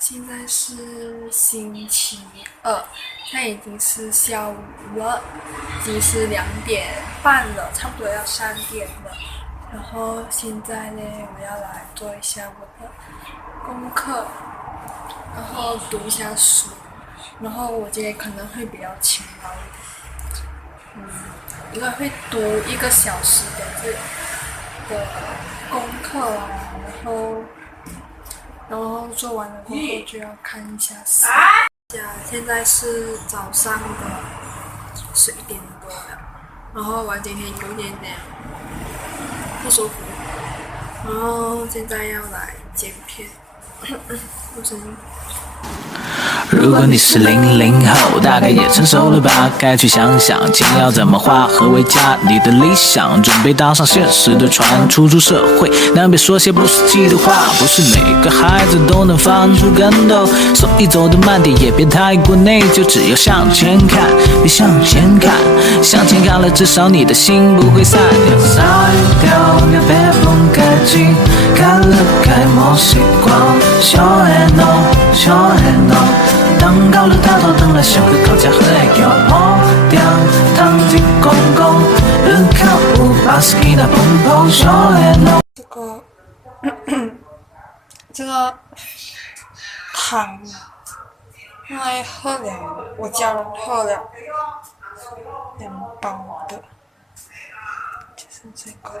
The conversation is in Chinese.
现在是星期二，现在已经是下午了，已经是2点半了，差不多要3点了。然后现在呢，我要来做一下我的功课，然后读一下书，然后我今天可能会比较勤劳一点，应该会读1个小时的功课啊，然后做完了过后就要看一下书。现在是早上的11点多了，然后我今天有点不舒服，然后现在要来剪片，有声音。如果你是00后，大概也成熟了吧？该去想想钱要怎么花，何为家？你的理想准备搭上现实的船，初出社会，难别说些不实际的话。不是每个孩子都能翻出跟头，所以走得慢点，也别太过内疚，只要向前看，别向前看，向前看了，至少你的心不会散掉。少一条要被风盖进，开了开莫习惯，小爱浓，小爱浓。当高了大头等来小个高架和要跑掉，躺进公共人看我把 ski 那碰碰小爱浓。这个汤，后来喝了，我家人喝了2包的，就是这个。